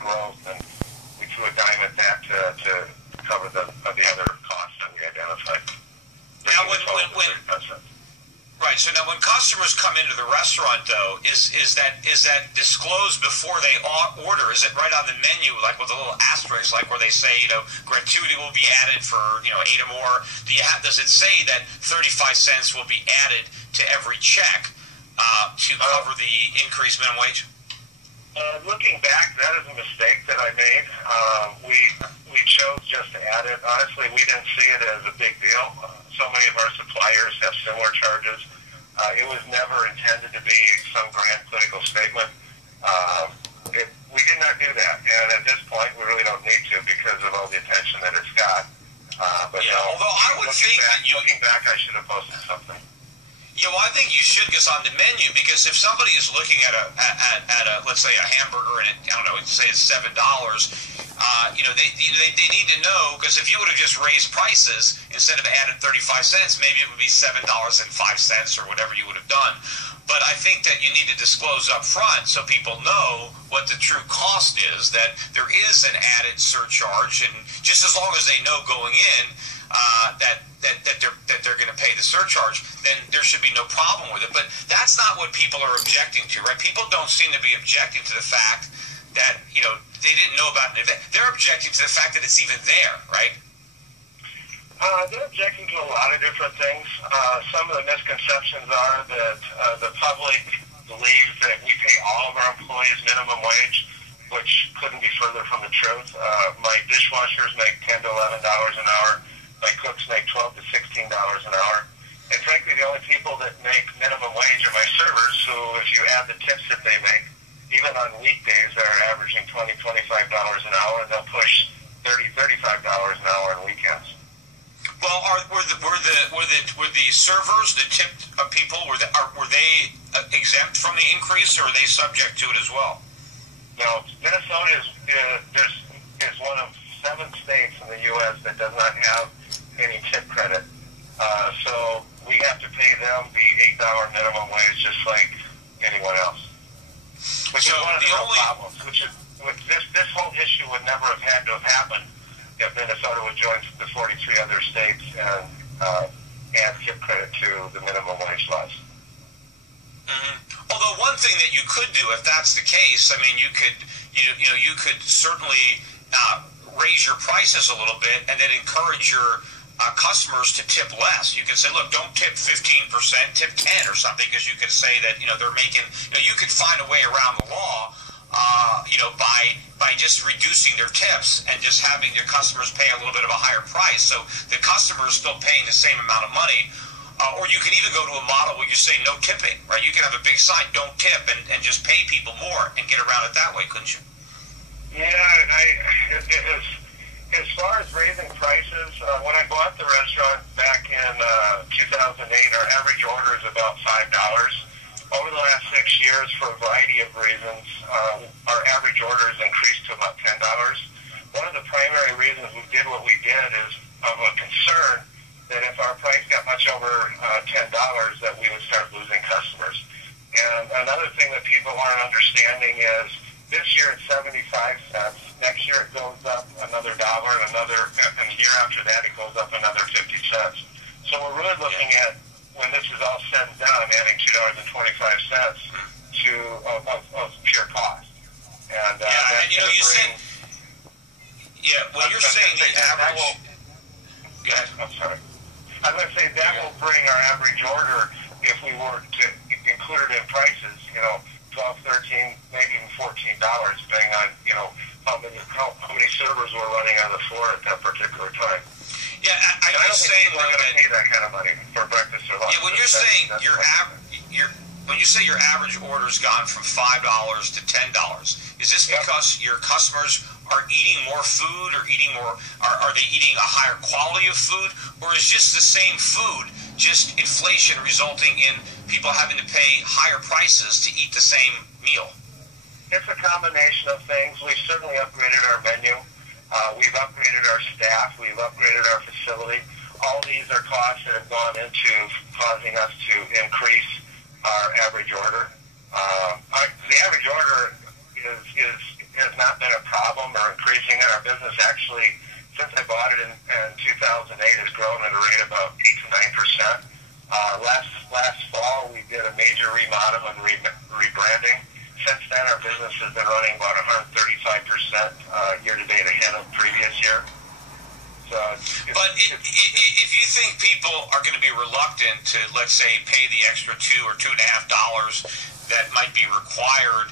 growth, and we threw a dime at that to cover the other costs that we identified. Now, right. So now, when customers come into the restaurant, though, is that disclosed before they order? Is it right on the menu, like with a little asterisk, like where they say, gratuity will be added for 8 or more? Does it say that 35 cents will be added to every check to cover the increased minimum wage? Looking back, that is a mistake that I made. We chose just to add it. Honestly, we didn't see it as a big deal. So many of our suppliers have similar charges. It was never intended to be some grand political statement. We did not do that, and at this point, we really don't need to because of all the attention that it's got. But yeah, although I would think looking back, I should have posted something. Yeah, well, I think you should get on the menu, because if somebody is looking at a let's say a hamburger and say it's $7, they need to know, because if you would have just raised prices instead of added 35 cents, maybe it would be $7.05 or whatever you would have done. But I think that you need to disclose up front so people know what the true cost is, that there is an added surcharge, and just as long as they know going in that they're going to pay the surcharge, then there should be no problem with it. But that's not what people are objecting to, right? People don't seem to be objecting to the fact that they didn't know about an event. They're objecting to the fact that it's even there, right? They're objecting to a lot of different things. Some of the misconceptions are that the public believes that we pay all of our employees minimum wage, which couldn't be further from the truth. My dishwashers make $10 to $11 an hour. My cooks make $12 to $16 an hour. And frankly, the only people that make minimum wage are my servers, who, if you add the tips that they make, even on weekdays, they're averaging $20, $25 an hour, and they'll push $30, $35 an hour on weekends. Well, were the servers, the tipped people, were they exempt from the increase, or are they subject to it as well? No, Minnesota is one of 7 states in the U.S. that does not have any tip credit. So we have to pay them the $8 minimum wage just like anyone else. Which is one of the real problems. This whole issue would never have had to have happened if Minnesota would join the 43 other states and add tip credit to the minimum wage laws. Mm-hmm. Although one thing that you could do, if that's the case, I mean, you could certainly raise your prices a little bit and then encourage your customers to tip less. You could say, look, don't tip 15%, tip 10 or something, because you could say that they're making. You could find a way around the law, by just reducing their tips and just having your customers pay a little bit of a higher price, so the customer is still paying the same amount of money. Or you can even go to a model where you say no tipping, right? You can have a big sign, don't tip, and just pay people more and get around it that way, couldn't you? Yeah, as far as raising prices, when I bought the restaurant back in 2008, our average order is about $5. Over the last 6 years, for a variety of reasons, our average order has increased to about $10. One of the primary reasons we did what we did is of a concern that if our price got much over $10, that we would start losing customers. And another thing that people aren't understanding is this year it's 75 cents. Next year it goes up another $1, and the year after that it goes up another 50 cents. So we're really looking at, when this is all said and done, adding $2.25 to of pure cost. And you said, you're saying the average. Go ahead. I'm sorry. I was going to say that will bring our average order, if we were to include it in prices, $12, $13, maybe even $14, depending on how many servers we're running on the floor at that particular time. Yeah, I don't think people are going to pay that kind of money for breakfast or lunch. Yeah, when you're saying when you say your average order's gone from $5 to $10, is this because your customers are eating more food, or eating more? Are they eating a higher quality of food, or is just the same food, just inflation resulting in people having to pay higher prices to eat the same meal? It's a combination of things. We've certainly upgraded our menu. We've upgraded our staff. We've upgraded our facility. All these are costs that have gone into causing us to increase our average order. The average order has not been a problem or increasing in our business. Actually, since I bought it in 2008, has grown at a rate of about 8 to 9%. Last fall, we did a major remodel and rebranding. Since then, our business has been running about 135% year-to-date ahead of previous year. But if you think people are going to be reluctant to, let's say, pay the extra $2 or $2.50 that might be required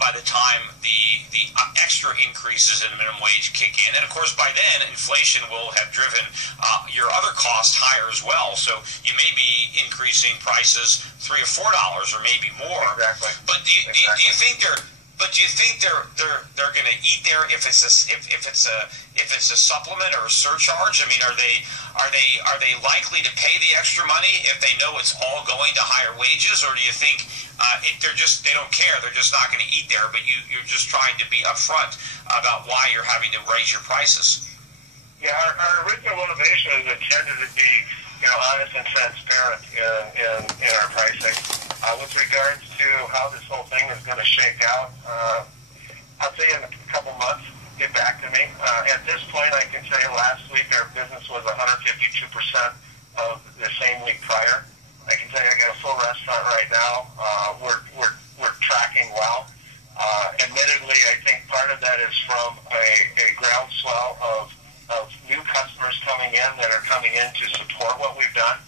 by the time the extra increases in minimum wage kick in, and of course by then inflation will have driven your other costs higher as well. So you may be increasing prices $3 or $4 or maybe more. Exactly. But do you think they're going to eat there if it's a supplement or a surcharge? I mean, are they likely to pay the extra money if they know it's all going to higher wages, or do you think they don't care, they're just not going to eat there, but you're just trying to be upfront about why you're having to raise your prices? Yeah, our original motivation is intended to be, honest and transparent in our pricing. With regards to how this whole thing is going to shake out, I'll say in a couple months, get back to me. At this point, I can tell you last week our business was 152% of the same week prior. I can tell you I got a full restaurant right now. We're tracking well. Admittedly, I think part of that is from a groundswell of new customers coming in that are coming in to support what we've done.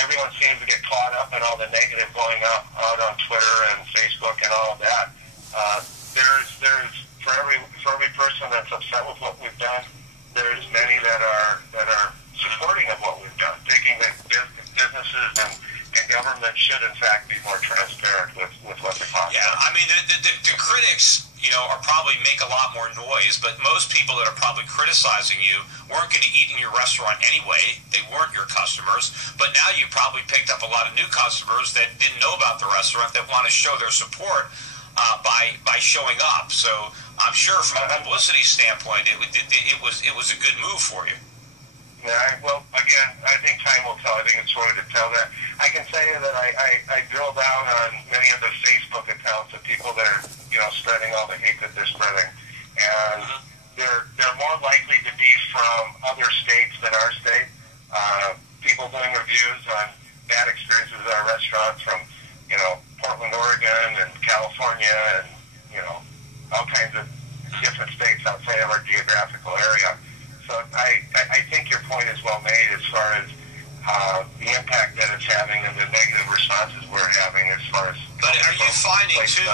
Everyone seems to get caught up in all the negative going out on Twitter and Facebook and all of that. There's for every person that's upset with what we've done, there's many that are supporting of what we've done, thinking that businesses and government should in fact be more transparent with what they're talking about. Yeah, I mean the critics, are probably make a lot more noise, but most people that are probably criticizing you weren't going to eat in your restaurant anyway. They weren't your customers, but now you probably picked up a lot of new customers that didn't know about the restaurant that want to show their support by showing up. So I'm sure from a publicity standpoint, it was a good move for you. Yeah, well, again, I think time will tell. I think it's early to tell that. I can tell you that I drill down on many of the Facebook accounts of people that are, spreading all the hate that they're spreading, and they're more likely to be from other states than our state. People doing reviews on bad experiences at our restaurants from, Portland, Oregon, and California, and all kinds of different states outside of our geographical area. So I think your point is well made as far as the impact that it's having and the negative responses we're having as far as. But are you finding too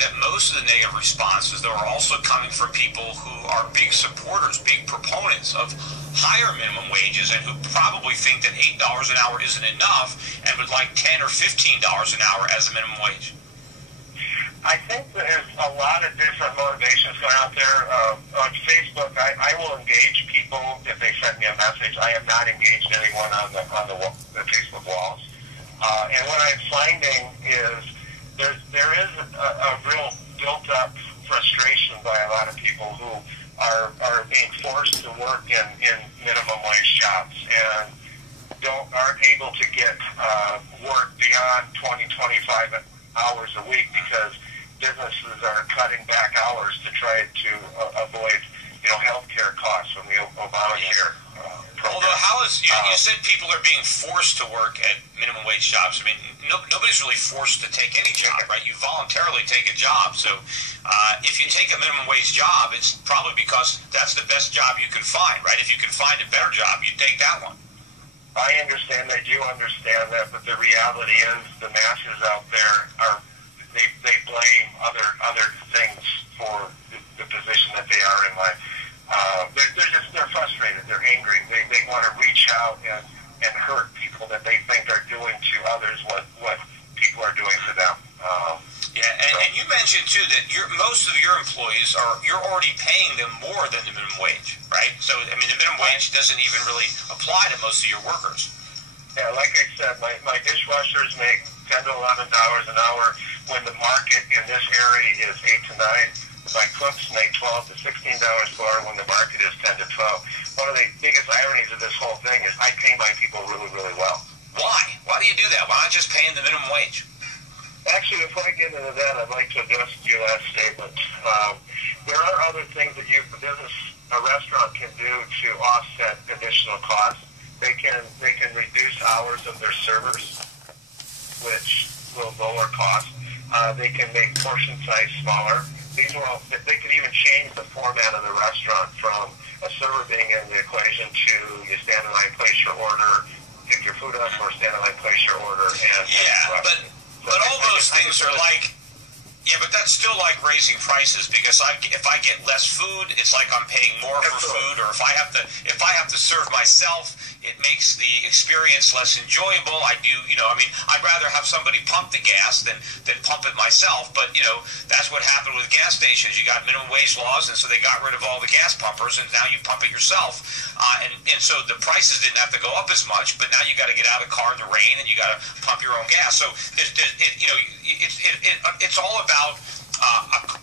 that most of the negative responses though are also coming from people who are big supporters, big proponents of higher minimum wages, and who probably think that $8 an hour isn't enough and would like $10 or $15 an hour as a minimum wage? I think there's a lot of different motivations going out there. On Facebook, I will engage people if they send me a message. I have not engaged anyone on the Facebook walls. And what I'm finding is there is a real built-up frustration by a lot of people who are being forced to work in minimum wage jobs and aren't able to get work beyond 20, 25 hours a week because businesses are cutting back hours to try to avoid, health care costs from the Obamacare program. Although, you said people are being forced to work at minimum wage jobs. I mean, nobody's really forced to take any job, right? You voluntarily take a job. So if you take a minimum wage job, it's probably because that's the best job you can find, right? If you can find a better job, you take that one. I understand that. You understand that. But the reality is the masses out there they blame other things for the position that they are in life. They're frustrated. They're angry. They want to reach out and hurt people that they think are doing to others what people are doing to them. And you mentioned too that most of your employees you're already paying them more than the minimum wage, right? So I mean the minimum wage doesn't even really apply to most of your workers. Yeah, like I said, my dishwashers make $10 to $11 an hour when the market in this area is 8 to 9. My cooks make $12 to $16 per hour when the market is 10 to 12. One of the biggest ironies of this whole thing is I pay my people really, really well. Why? Why do you do that? Why not just paying the minimum wage? Actually, before I get into that, I'd like to address your last statement. There are other things that a restaurant can do to offset additional costs. They can reduce hours of their servers, which will lower costs. They can make portion size smaller. They can even change the format of the restaurant from a server being in the equation to you stand in line, place your order, pick your food up, or stand in line, place your order. But all those things are like, yeah, but that's still like raising prices, because if I get less food, it's like I'm paying more for food. Or if I have to serve myself, it makes the experience less enjoyable. I'd rather have somebody pump the gas than pump it myself. But that's what happened with gas stations. You got minimum wage laws, and so they got rid of all the gas pumpers, and now you pump it yourself. And so the prices didn't have to go up as much, but now you got to get out of the car in the rain and you got to pump your own gas. So it's all about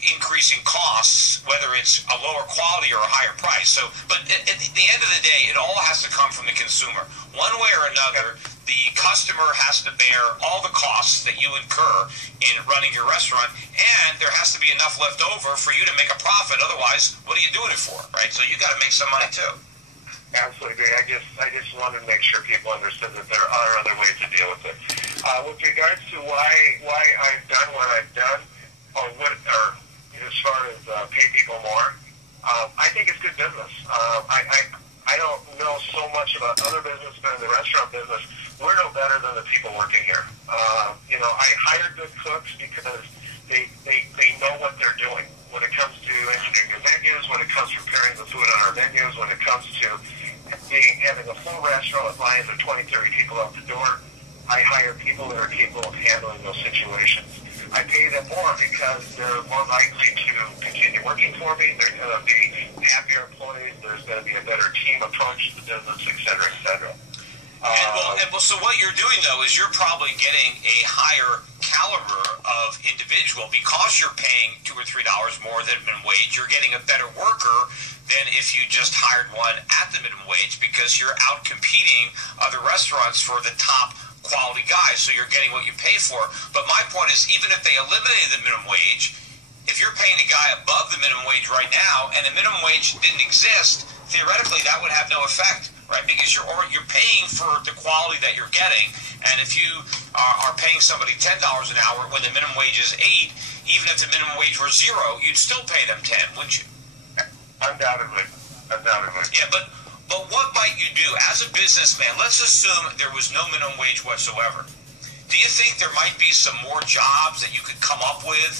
increasing costs, whether it's a lower quality or a higher price. So, but at the end of the day, it all has to come from the consumer. One way or another, the customer has to bear all the costs that you incur in running your restaurant, and there has to be enough left over for you to make a profit. Otherwise, what are you doing it for, right? So you got to make some money too. Absolutely agree. I just wanted to make sure people understood that there are other ways to deal with it. With regards to why I've done what I've done, or as far as pay people more, I think it's good business. I don't know so much about other business, but in the restaurant business, we're no better than the people working here. I hire good cooks because they know what they're doing when it comes to engineering your menus, when it comes to preparing the food on our menus, when it comes to having a full restaurant with lines of 20, 30 people out the door. I hire people that are capable of handling those situations. I pay them more because they're more likely to continue working for me. They're going to be happier employees. There's going to be a better team approach to the business, et cetera, et cetera. So what you're doing, though, is you're probably getting a higher caliber of individual because you're paying $2 or $3 more than minimum wage. You're getting a better worker than if you just hired one at the minimum wage, because you're out competing other restaurants for the top quality guys. So you're getting what you pay for. But my point is, even if they eliminated the minimum wage, if you're paying a guy above the minimum wage right now and the minimum wage didn't exist, theoretically that would have no effect, right? Because you're paying for the quality that you're getting. And if you are paying somebody $10 an hour when the minimum wage is $8, even if the minimum wage were $0, you'd still pay them $10, wouldn't you? Undoubtedly. Yeah, but what might you do as a businessman? Let's assume there was no minimum wage whatsoever. Do you think there might be some more jobs that you could come up with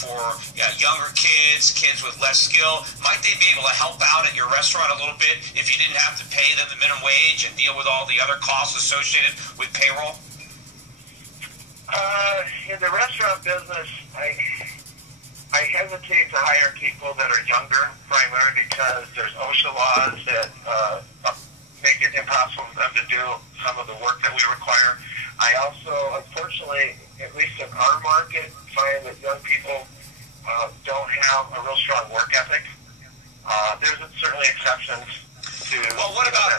for younger kids with less skill? Might they be able to help out at your restaurant a little bit if you didn't have to pay them the minimum wage and deal with all the other costs associated with payroll? In the restaurant business, I hesitate to hire people that are younger, primarily because there's OSHA laws that make it impossible for them to do some of the work that we require. I also, unfortunately, at least in our market, find that young people don't have a real strong work ethic. There's certainly exceptions to... Well, what about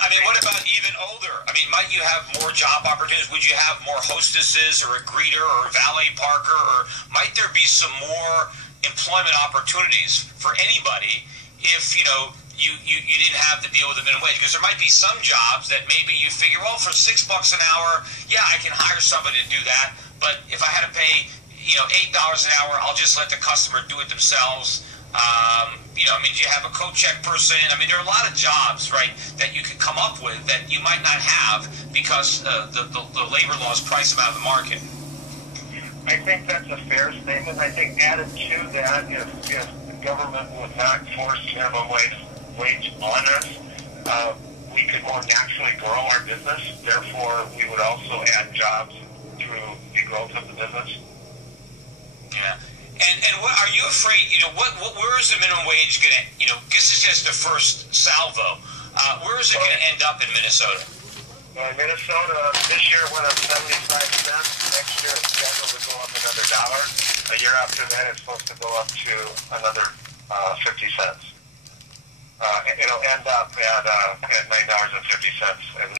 even older? Might you have more job opportunities? Would you have more hostesses or a greeter or a valet parker? Or might there be some more employment opportunities for anybody if, you didn't have to deal with the minimum wage? Because there might be some jobs that maybe you figure, well, for $6 an hour, yeah, I can hire somebody to do that. But if I had to pay, $8 an hour, I'll just let the customer do it themselves. Do you have a coat check person? There are a lot of jobs, right, that you could come up with that you might not have because the labor laws price them out of the market. I think that's a fair statement. I think added to that, if the government would not force minimum wage on us, we could more naturally grow our business. Therefore, we would also add jobs through the growth of the business. Yeah. And what are you afraid, where is the minimum wage going to, this is just the first salvo. Where is it going to end up in Minnesota? In Minnesota, this year it went up 75 cents. Next year it's scheduled to go up another $1. A year after that, it's supposed to go up to another 50 cents. It'll end up at $9.50.